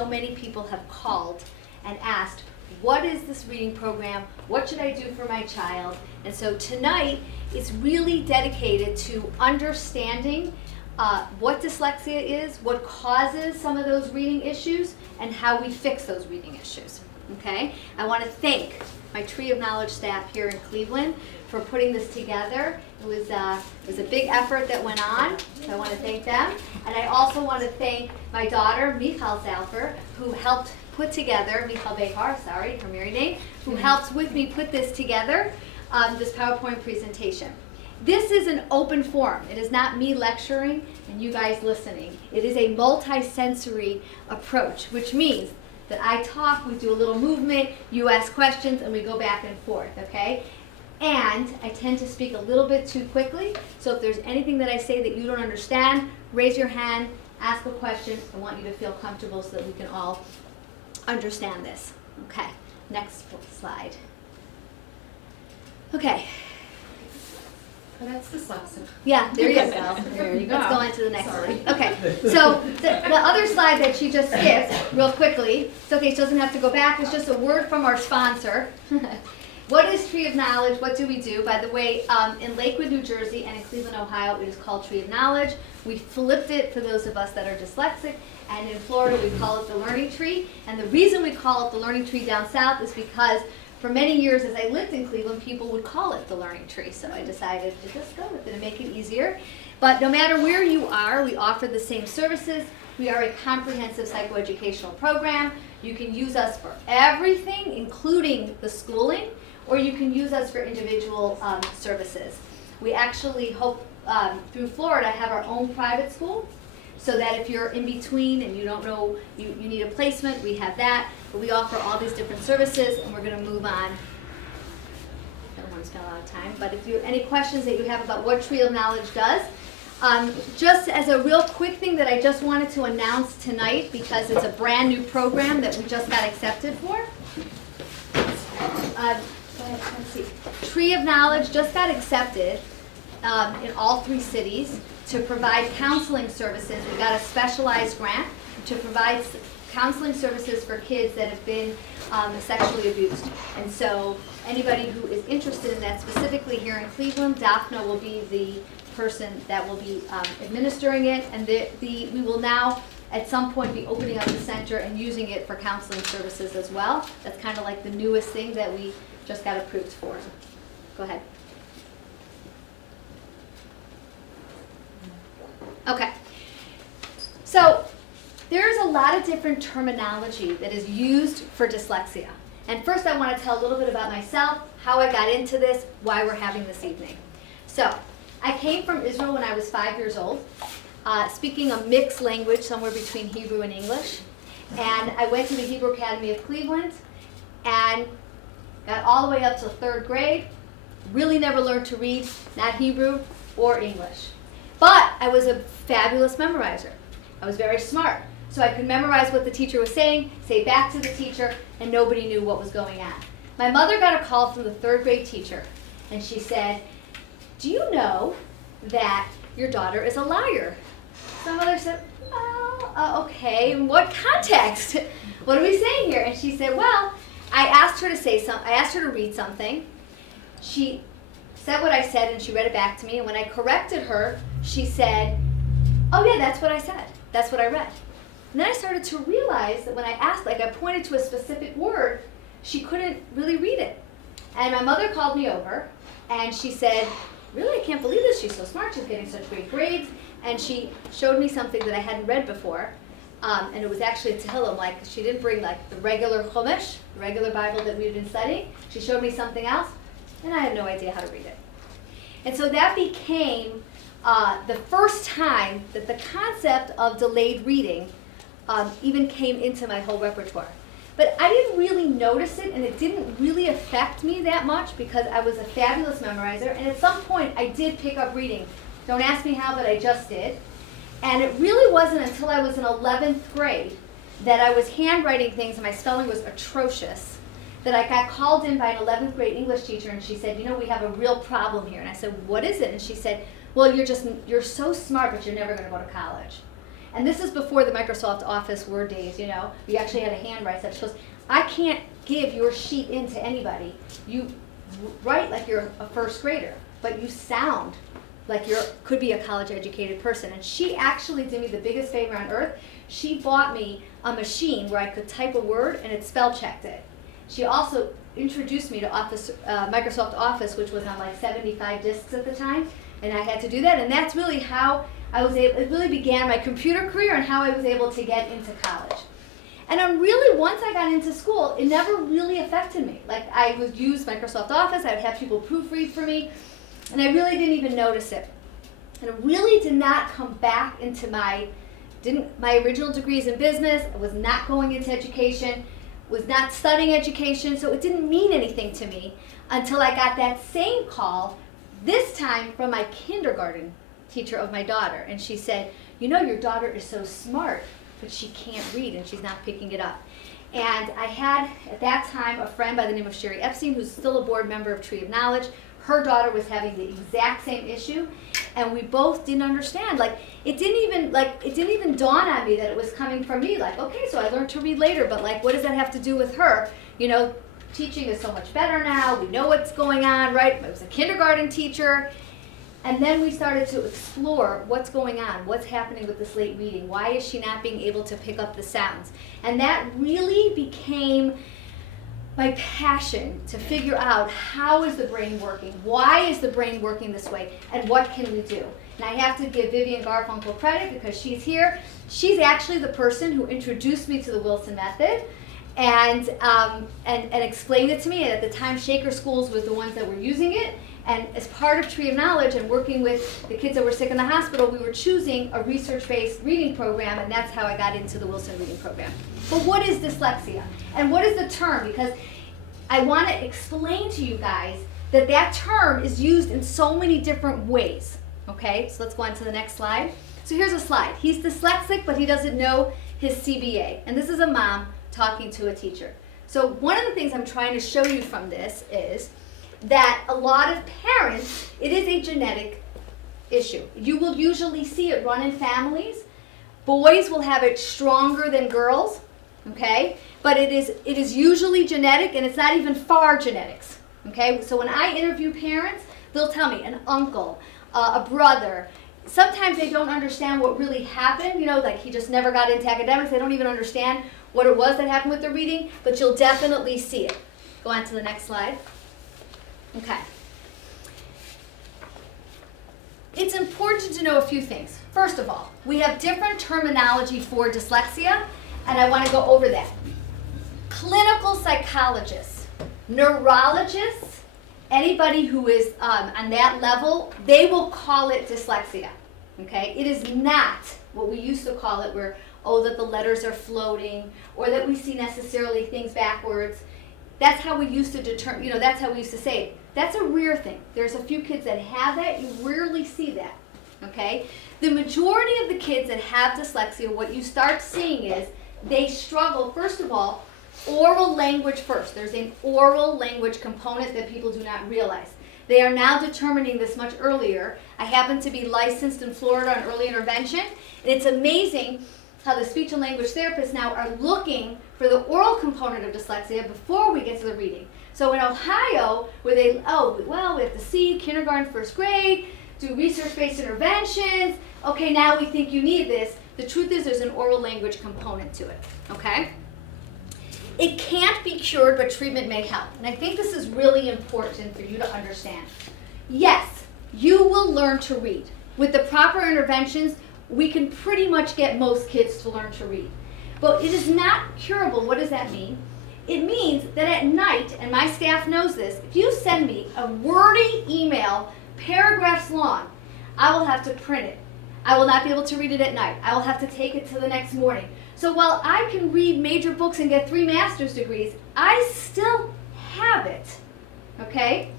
so many people have called and asked, what is this reading program? What should I do for my child? And so tonight is really dedicated to understanding what dyslexia is, what causes some of those reading issues, and how we fix those reading issues. Okay? I want to thank my Tree of Knowledge staff here in Cleveland for putting this together. It was a big effort that went on, so I want to thank them. And I also want to thank my daughter, Nicki Salfer, who helped put together, Michal Behar, sorry, her married name, who helped with me put this together, this PowerPoint presentation. This is an open forum. It is not me lecturing and you guys listening. It is a multi-sensory approach, which means that I talk, we do a little movement, you ask questions, and we go back and forth, okay? And I tend to speak a little bit too quickly, so if there's anything that I say that you don't understand, raise your hand, ask a question. I want you to feel comfortable so that we can all understand this. Okay, next slide. Okay. Oh, that's dyslexic. Yeah, there you go. There you go. Let's go on to the next slide. Okay, so the other slide that she just skipped, real quickly, it's okay, she doesn't have to go back, it's just a word from our sponsor. What is Tree of Knowledge? What do we do? By the way, in Lakewood, New Jersey, and in Cleveland, Ohio, it is called Tree of Knowledge. We flipped it for those of us that are dyslexic, and in Florida, we call it the Learning Tree. And the reason we call it the Learning Tree down south is because for many years, as I lived in Cleveland, people would call it the Learning Tree. So I decided to just go with it and make it easier. But no matter where you are, we offer the same services. We are a comprehensive psychoeducational program. You can use us for everything, including the schooling, or you can use us for individual services. We actually hope, through Florida, have our own private school, so that if you're in between and you don't know, you need a placement, we have that. But we offer all these different services, and we're going to move on. I don't want to spend a lot of time, but if you have any questions that you have about what Tree of Knowledge does, just as a real quick thing that I just wanted to announce tonight, because it's a brand new program that we just got accepted for. Let's see. Tree of Knowledge just got accepted in all 3 cities to provide counseling services. We got a specialized grant to provide counseling services for kids that have been sexually abused. And so anybody who is interested in that, specifically here in Cleveland, Daphne will be the person that will be administering it. And we will now, at some point, be opening up the center and using it for counseling services as well. That's kind of like the newest thing that we just got approved for. Go ahead. Okay. So there's a lot of different terminology that is used for dyslexia. And first I want to tell a little bit about myself, how I got into this, why we're having this evening. So I came from Israel when I was 5 years old, speaking a mixed language somewhere between Hebrew and English. And I went to the Hebrew Academy of Cleveland and got all the way up to 3rd grade, really never learned to read, not Hebrew or English. But I was a fabulous memorizer. I was very smart. So I could memorize what the teacher was saying, say back to the teacher, and nobody knew what was going on. My mother got a call from the 3rd grade teacher, and she said, "Do you know that your daughter is a liar?" So my mother said, "Well, okay, in what context? What are we saying here?" And she said, "Well, I asked her to say something. I asked her to read something. She said what I said, and she read it back to me. And when I corrected her, she said, 'Oh yeah, that's what I said. That's what I read.'" And then I started to realize that when I asked, like I pointed to a specific word, she couldn't really read it. And my mother called me over, and she said, "Really, I can't believe this. She's so smart. She's getting such great grades." And she showed me something that I hadn't read before. And it was actually a Tehillim. Like, she didn't bring like the regular Chumash, the regular Bible that we'd been studying. She showed me something else, and I had no idea how to read it. And so that became the first time that the concept of delayed reading even came into my whole repertoire. But I didn't really notice it, and it didn't really affect me that much because I was a fabulous memorizer. And at some point, I did pick up reading. Don't ask me how, but I just did. And it really wasn't until I was in 11th grade that I was handwriting things, and my spelling was atrocious, that I got called in by an 11th grade English teacher, and she said, "You know, we have a real problem here." And I said, "What is it?" And she said, "Well, you're so smart, but you're never going to go to college." and this is before the Microsoft Office Word days, you know, we actually had a handwrite stuff. She goes, I can't give your sheet in to anybody. You write like you're a first grader, but you sound like you could be a college educated person. And she actually did me the biggest favor on earth. She bought me a machine where I could type a word and it spell checked it. She also introduced me to Microsoft Office, which was on like 75 disks at the time, and I had to do that. And that's really how I was able, it really began my computer career and how I was able to get into college. And I'm really, once I got into school, it never really affected me. Like I would use Microsoft Office, I would have people proofread for me, and I really didn't even notice it. And it really did not come back into my original degrees in business. I was not going into education, was not studying education, so it didn't mean anything to me until I got that same call, this time from my kindergarten teacher of my daughter. And she said, you know, your daughter is so smart, but she can't read and she's not picking it up. And I had, at that time, a friend by the name of Sherry Epstein, who's still a board member of Tree of Knowledge. Her daughter was having the exact same issue, and we both didn't understand. Like, it didn't even dawn on me that it was coming from me. Like, okay, so I learned to read later, but like, what does that have to do with her? You know, teaching is so much better now. We know what's going on, right? I was a kindergarten teacher. And then we started to explore what's going on, what's happening with this late reading. Why is she not being able to pick up the sounds? And that really became my passion to figure out how is the brain working, why is the brain working this way, and what can we do? And I have to give Vivian Garfunkel credit because she's here. She's actually the person who introduced me to the Wilson method and explained it to me. And at the time, Shaker Schools was the ones that were using it. And as part of Tree of Knowledge and working with the kids that were sick in the hospital, we were choosing a research-based reading program, and that's how I got into the Wilson Reading Program. But what is dyslexia? And what is the term? Because I want to explain to you guys that that term is used in so many different ways. Okay, so let's go on to the next slide. So here's a slide. He's dyslexic, but he doesn't know his CBA. And this is a mom talking to a teacher. So one of the things I'm trying to show you from this is that a lot of parents, it is a genetic issue. You will usually see it run in families. Boys will have it stronger than girls, okay? But it is usually genetic, and it's not even far genetics, okay? So when I interview parents, they'll tell me an uncle, a brother. Sometimes they don't understand what really happened, you know, like he just never got into academics. They don't even understand what it was that happened with the reading, but you'll definitely see it. Go on to the next slide. Okay. It's important to know a few things. First of all, we have different terminology for dyslexia, and I want to go over that. Clinical psychologists, neurologists, anybody who is on that level, they will call it dyslexia. Okay? It is not what we used to call it, where, oh, that the letters are floating, or that we see necessarily things backwards. That's how we used to determine, you know, that's how we used to say it. That's a rare thing. There's a few kids that have that. You rarely see that, okay? The majority of the kids that have dyslexia, what you start seeing is they struggle, first of all, oral language first. There's an oral language component that people do not realize. They are now determining this much earlier. I happen to be licensed in Florida on early intervention, and it's amazing how the speech and language therapists now are looking for the oral component of dyslexia before we get to the reading. So in Ohio, where we have to see kindergarten, first grade, do research-based interventions. Okay, now we think you need this. The truth is there's an oral language component to it, okay? It can't be cured, but treatment may help. And I think this is really important for you to understand. Yes, you will learn to read. With the proper interventions, we can pretty much get most kids to learn to read. But it is not curable. What does that mean? It means that at night, and my staff knows this, if you send me a wordy email, paragraphs long, I will have to print it. I will not be able to read it at night. I will have to take it to the next morning. So while I can read major books and get 3 master's degrees, I still have it, okay?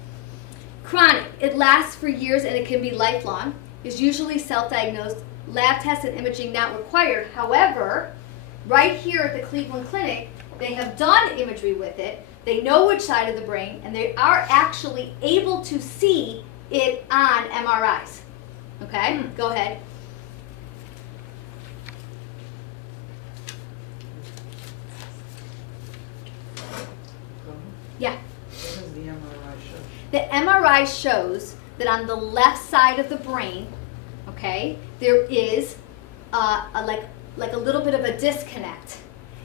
Chronic, it lasts for years and it can be lifelong, is usually self-diagnosed, lab tests and imaging not required. However, right here at the Cleveland Clinic, they have done imagery with it. They know which side of the brain, and they are actually able to see it on MRIs. Okay, go ahead. The MRI shows that on the left side of the brain, okay, there is like a little bit of a disconnect.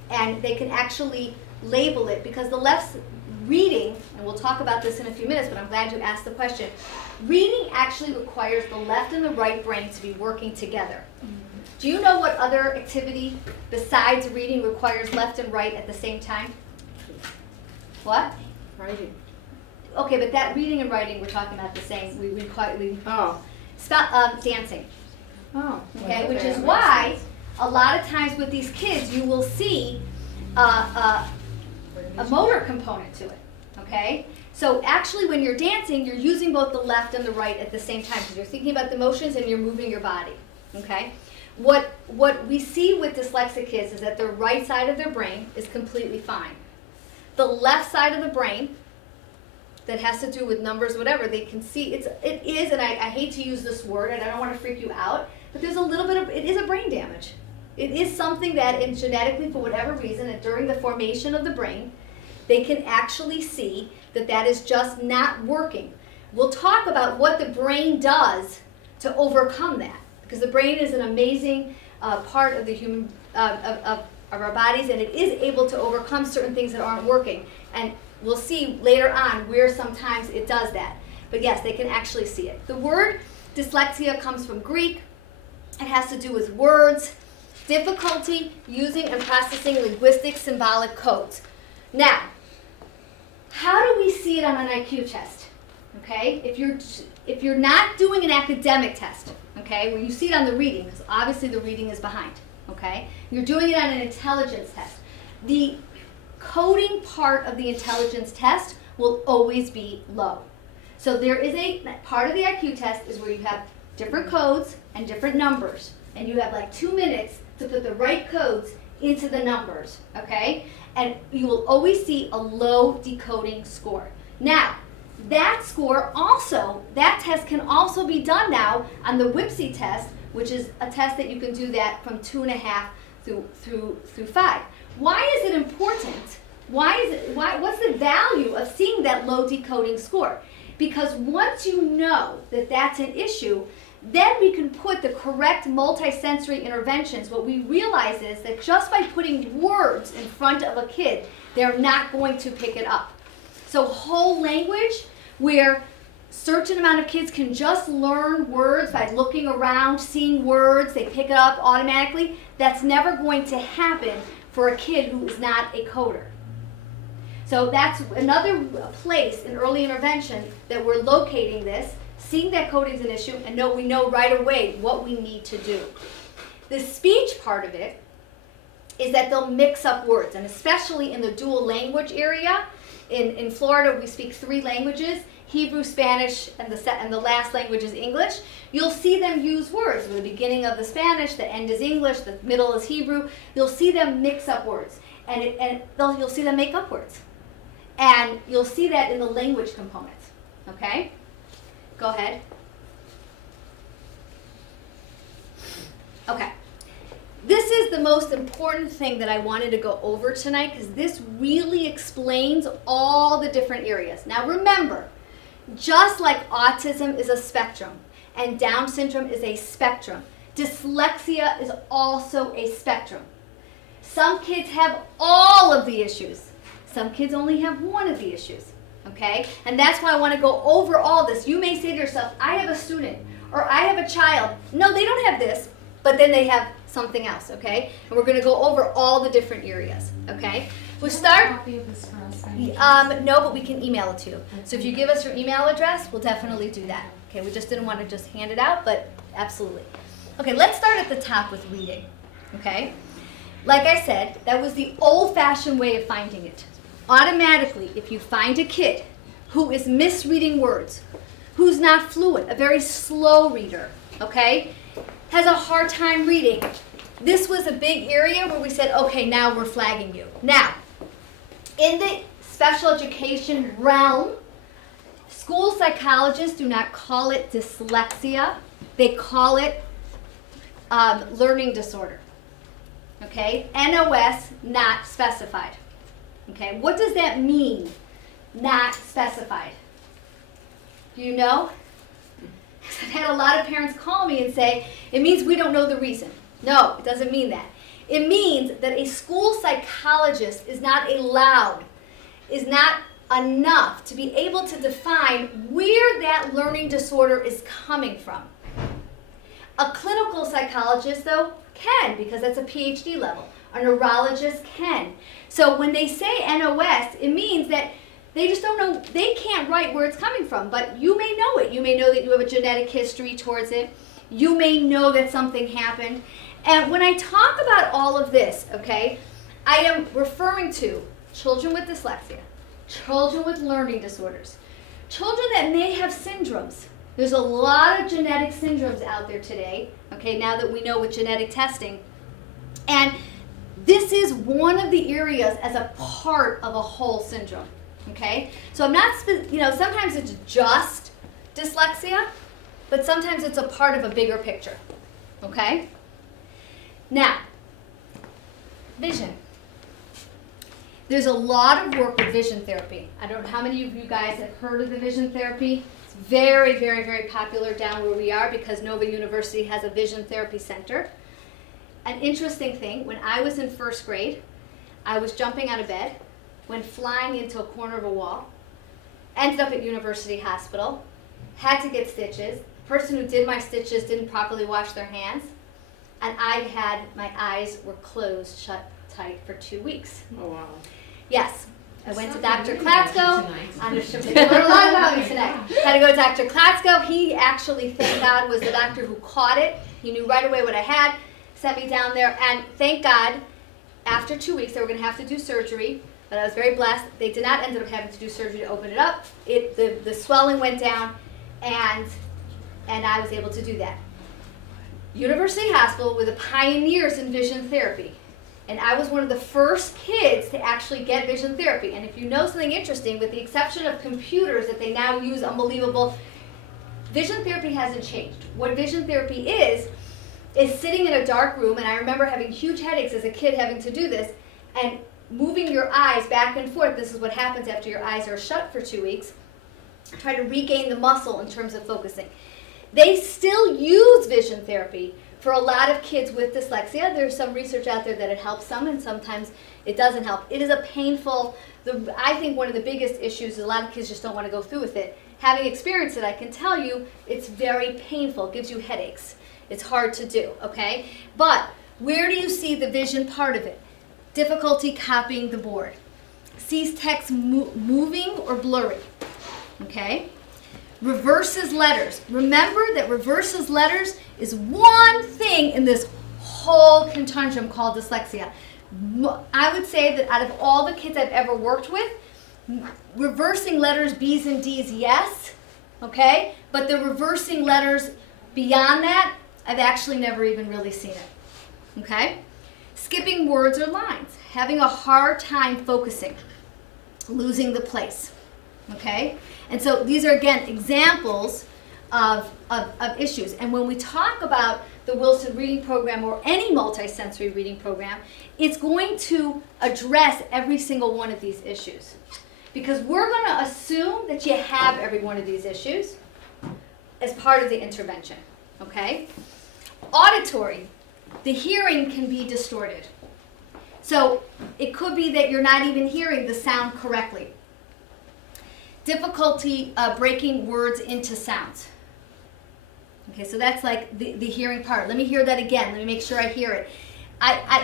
And they can actually label it because the left's reading, and we'll talk about this in a few minutes, but I'm glad you asked the question. Reading actually requires the left and the right brain to be working together. Do you know what other activity besides reading requires left and right at the same time? What? Writing. Okay, but that reading and writing we're talking about the same. We Oh. dancing. Oh. Okay, which is why a lot of times with these kids you will see a motor component to it. Okay, so actually when you're dancing, you're using both the left and the right at the same time because you're thinking about the motions and you're moving your body. Okay, what we see with dyslexic kids is that the right side of their brain is completely fine. The left side of the brain that has to do with numbers, whatever, they can see it is, and I hate to use this word and I don't want to freak you out, but there's a little bit of, it is a brain damage. It is something that genetically, for whatever reason, and during the formation of the brain, they can actually see that is just not working. We'll talk about what the brain does to overcome that, because the brain is an amazing part of the human, of our bodies, and it is able to overcome certain things that aren't working. And we'll see later on where sometimes it does that. But yes, they can actually see it. The word dyslexia comes from Greek. It has to do with words, difficulty using and processing linguistic symbolic codes. Now, how do we see it on an IQ test? Okay, if you're not doing an academic test, okay, where you see it on the reading, because obviously the reading is behind, okay, you're doing it on an intelligence test. The coding part of the intelligence test will always be low. So there is a part of the IQ test is where you have different codes and different numbers, and you have like 2 minutes to put the right codes into the numbers, okay? And you will always see a low decoding score. Now, that score also, that test can also be done now on the WIPSI test, which is a test that you can do that from 2.5 through 5. Why is it important? What's the value of seeing that low decoding score? Because once you know that that's an issue, then we can put the correct multisensory interventions. What we realize is that just by putting words in front of a kid, they're not going to pick it up. So whole language, where certain amount of kids can just learn words by looking around, seeing words, they pick it up automatically, that's never going to happen for a kid who is not a coder. So that's another place in early intervention that we're locating this, seeing that coding is an issue, and we know right away what we need to do. The speech part of it is that they'll mix up words, and especially in the dual language area. In Florida, we speak 3 languages, Hebrew, Spanish, and the last language is English. You'll see them use words. The beginning of the Spanish, the end is English, the middle is Hebrew. You'll see them mix up words, and you'll see them make up words. And you'll see that in the language components, okay? Go ahead. Okay. This is the most important thing that I wanted to go over tonight because this really explains all the different areas. Now remember, just like autism is a spectrum and Down syndrome is a spectrum, dyslexia is also a spectrum. Some kids have all of the issues. Some kids only have one of the issues. Okay? And that's why I want to go over all this. You may say to yourself, I have a student or I have a child. No, they don't have this, but then they have something else, okay? And we're going to go over all the different areas, okay? We'll start. Copy of this for us, No, but we can email it to you. So if you give us your email address, we'll definitely do that. Okay, we just didn't want to just hand it out, but absolutely. Okay, let's start at the top with reading, okay? Like I said, that was the old-fashioned way of finding it. Automatically, if you find a kid who is misreading words, who's not fluent, a very slow reader, okay, has a hard time reading, this was a big area where we said, okay, now we're flagging you. Now, in the special education realm, school psychologists do not call it dyslexia. They call it learning disorder. Okay, NOS, not specified. Okay, what does that mean, not specified? Do you know? I've had a lot of parents call me and say, it means we don't know the reason. No, it doesn't mean that. It means that a school psychologist is not allowed, is not enough to be able to define where that learning disorder is coming from. A clinical psychologist, though, can, because that's a PhD level. A neurologist can. So when they say NOS, it means that they just don't know, they can't write where it's coming from, but you may know it. You may know that you have a genetic history towards it. You may know that something happened. And when I talk about all of this, okay, I am referring to children with dyslexia, children with learning disorders, children that may have syndromes. There's a lot of genetic syndromes out there today, okay, now that we know with genetic testing. And this is one of the areas as a part of a whole syndrome, okay? So I'm not, sometimes it's just dyslexia, but sometimes it's a part of a bigger picture, okay? Now, vision. There's a lot of work with vision therapy. I don't know how many of you guys have heard of the vision therapy. It's very, very, very popular down where we are because Nova University has a vision therapy center. An interesting thing, when I was in first grade, I was jumping out of bed, went flying into a corner of a wall, ended up at University Hospital, had to get stitches. The person who did my stitches didn't properly wash their hands, and my eyes were closed shut tight for 2 weeks. Oh, wow. Yes. I went to Dr. Klatsko. I'm going to learn a lot about me tonight. Had to go to Dr. Klatsko. He actually, thank God, was the doctor who caught it. He knew right away what I had, sent me down there, and thank God, after 2 weeks, they were going to have to do surgery, but I was very blessed. They did not end up having to do surgery to open it up. The swelling went down, and I was able to do that. University Hospital were the pioneers in vision therapy. And I was one of the first kids to actually get vision therapy. And if you know something interesting, with the exception of computers that they now use unbelievable, vision therapy hasn't changed. What vision therapy is sitting in a dark room, and I remember having huge headaches as a kid having to do this, and moving your eyes back and forth. This is what happens after your eyes are shut for 2 weeks. Try to regain the muscle in terms of focusing. They still use vision therapy for a lot of kids with dyslexia. There's some research out there that it helps some, and sometimes it doesn't help. It is a painful, I think one of the biggest issues is a lot of kids just don't want to go through with it. Having experienced it, I can tell you it's very painful. It gives you headaches. It's hard to do, okay? But where do you see the vision part of it? Difficulty copying the board. Sees text moving or blurry, okay? Reverses letters. Remember that reverses letters is one thing in this whole conundrum called dyslexia. I would say that out of all the kids I've ever worked with, reversing letters, B's and D's, yes, okay? But the reversing letters beyond that, I've actually never even really seen it, okay? Skipping words or lines, having a hard time focusing, losing the place, okay? And so these are, again, examples of issues. And when we talk about the Wilson Reading Program or any multisensory reading program, it's going to address every single one of these issues. Because we're going to assume that you have every one of these issues as part of the intervention, okay? Auditory, the hearing can be distorted. So it could be that you're not even hearing the sound correctly. Difficulty breaking words into sounds. Okay, so that's like the hearing part. Let me hear that again. Let me make sure I hear it.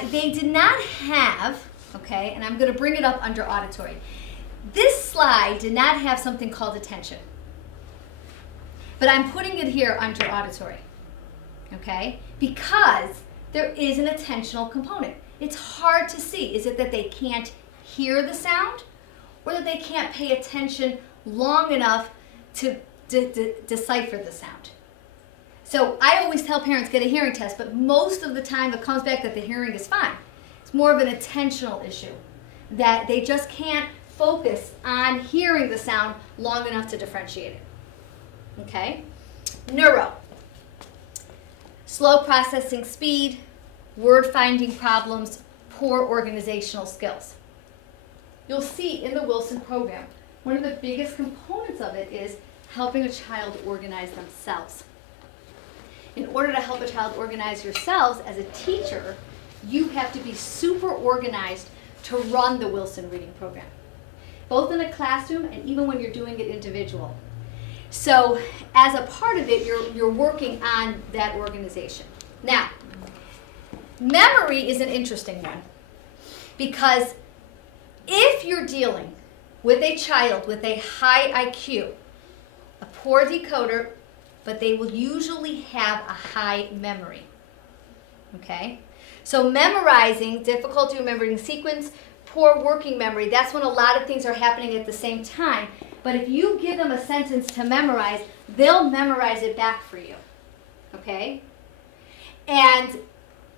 They did not have, okay, and I'm going to bring it up under auditory. This slide did not have something called attention. But I'm putting it here under auditory, okay, because there is an attentional component. It's hard to see. Is it that they can't hear the sound, or that they can't pay attention long enough to decipher the sound? So I always tell parents, get a hearing test, but most of the time it comes back that the hearing is fine. It's more of an attentional issue, that they just can't focus on hearing the sound long enough to differentiate it. Okay? Neuro. Slow processing speed, word finding problems, poor organizational skills. You'll see in the Wilson program, one of the biggest components of it is helping a child organize themselves. In order to help a child organize yourselves as a teacher, you have to be super organized to run the Wilson Reading Program, both in a classroom and even when you're doing it individual. So as a part of it, you're working on that organization. Now, memory is an interesting one, because if you're dealing with a child with a high IQ, a poor decoder, but they will usually have a high memory, okay? So memorizing, difficulty remembering sequence, poor working memory, that's when a lot of things are happening at the same time. But if you give them a sentence to memorize, they'll memorize it back for you, okay? And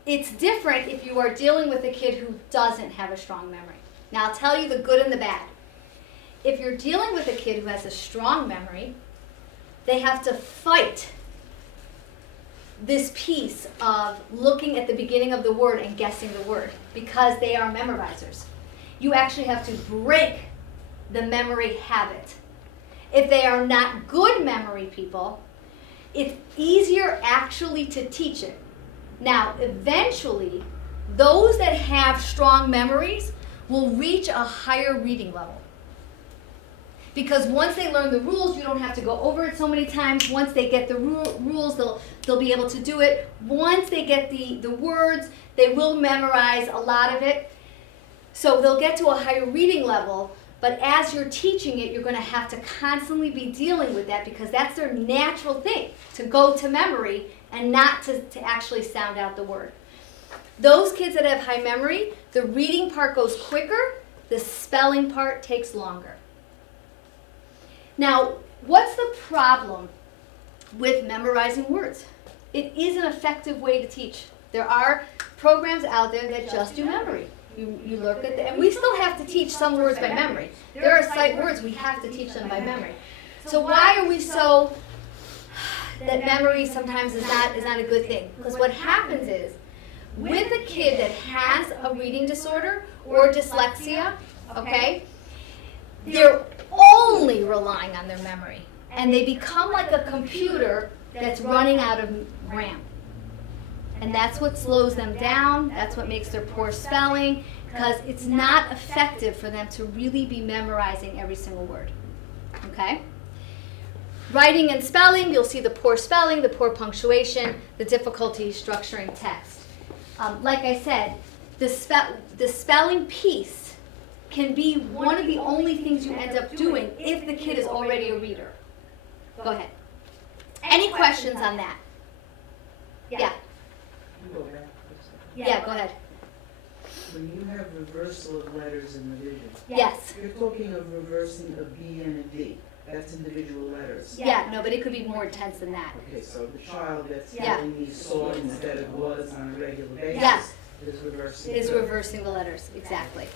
it's different if you are dealing with a kid who doesn't have a strong memory. Now, I'll tell you the good and the bad. If you're dealing with a kid who has a strong memory, they have to fight this piece of looking at the beginning of the word and guessing the word because they are memorizers. You actually have to break the memory habit. If they are not good memory people, it's easier actually to teach it. Now, eventually, those that have strong memories will reach a higher reading level. Because once they learn the rules, you don't have to go over it so many times. Once they get the rules, they'll be able to do it. Once they get the words, they will memorize a lot of it. So they'll get to a higher reading level. But as you're teaching it, you're going to have to constantly be dealing with that because that's their natural thing, to go to memory and not to actually sound out the word. Those kids that have high memory, the reading part goes quicker, the spelling part takes longer. Now, what's the problem with memorizing words? It is an effective way to teach. There are programs out there that just do memory. You look at and we still have to teach some words by memory. There are sight words we have to teach them by memory. So why are we so that memory sometimes is not a good thing? Because what happens is, with a kid that has a reading disorder or dyslexia, okay, they're only relying on their memory. And they become like a computer that's running out of RAM. And that's what slows them down. That's what makes their poor spelling, because it's not effective for them to really be memorizing every single word. Okay? Writing and spelling, you'll see the poor spelling, the poor punctuation, the difficulty structuring text. Like I said, the spelling piece can be one of the only things you end up doing if the kid is already a reader. Go ahead. Any questions on that? Yeah. Yeah, go ahead. When you have reversal of letters in the division, Yes. you're talking of reversing a B and a D. That's individual letters. Yeah, no, but it could be more intense than that. Okay, so the child that's Yeah. telling me saw instead of was on a regular basis Yeah. is reversing. Is reversing the letters, exactly.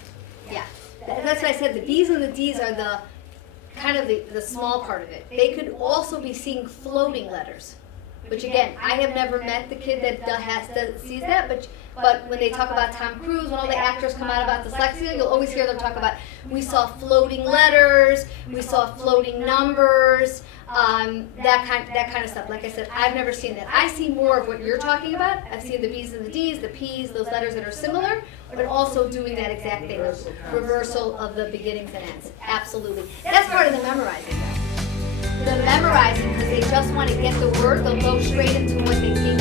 Yeah. That's what I said, the B's and the D's are the kind of the small part of it. They could also be seeing floating letters, which again, I have never met the kid that sees that, but when they talk about Tom Cruise, when all the actors come out about dyslexia, you'll always hear them talk about, we saw floating letters, we saw floating numbers, that kind of stuff. Like I said, I've never seen that. I see more of what you're talking about. I've seen the B's and the D's, the P's, those letters that are similar, but also doing that exact thing, reversal of the beginnings and ends. Absolutely. That's part of the memorizing. The memorizing, because they just want to get the word, they'll go straight into what they think